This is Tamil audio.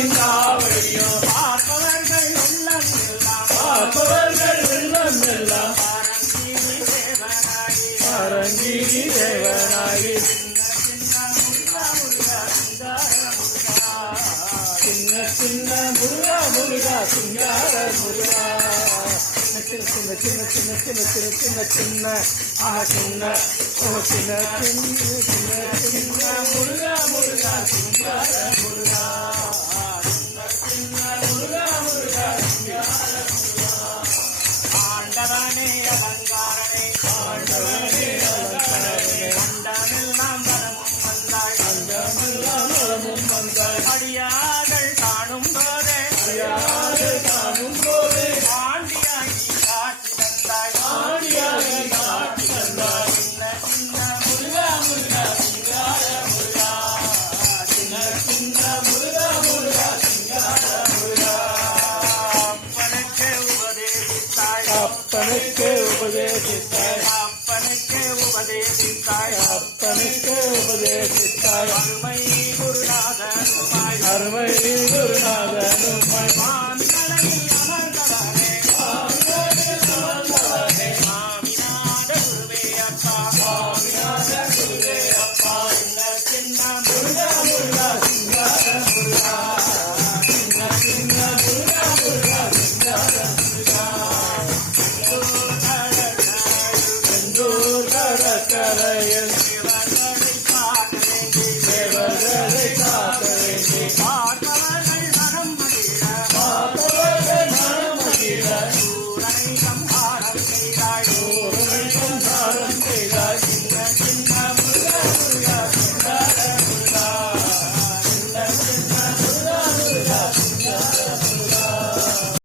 முருகாவின் காவடியும் பார்ப்பவர்கள் உள்ளம் எல்லாம் பரங்கீரி தேவனாகி சின்ன சின்ன முருகா முருகா சிங்கார முருகா சின்ன சின்ன சின்ன சின்ன சின்ன சின்ன சின்ன சின்ன ஆஹா சின்ன ஓ சின்ன சின்ன சின்ன சின்ன முருகா முருகா சிங்கார முருகா சின்ன சின்ன முருகா முருகா சிங்கார முருகா ஆண்டவனே அலங்காரனே ஆண்டவனே அலங்காரனே அண்டமெல்லாம் வரமும் வந்தாய் அண்டமெல்லாம் வரமும் வந்தாய் அடியார்கள் காணும் போதே ஆண்டியாகி காட்சி தந்தாய் ஆண்டியாகி காட்சி தந்தாய் சின்ன சின்ன முருகா முருகா சிங்கார முருகா சின்ன சின்ன முருகா முருகா சிங்கார முருகா அப்பனுக்கு உபதேசித்தாய் அப்பனுக்கு உபதேசித்தாய் அப்பனுக்கு உபதேசித்தாய் அப்பனுக்கு உபதேசித்தாய் அருமை குருநாதனுமாய் அருமை குருநாதனுமாய் மாமலையில் அமர்ந்தவனே மாமிநாத குருவே அப்பா மாமிநாத குருவே அப்பா சின்ன சின்ன முருகா முருகா சிங்கார முருகா சின்ன சின்ன முருகா முருகா சிங்கார முருகா செந்தூர் கடற்கரையில் தேவர்களை காக்க வேண்டி பார்க்க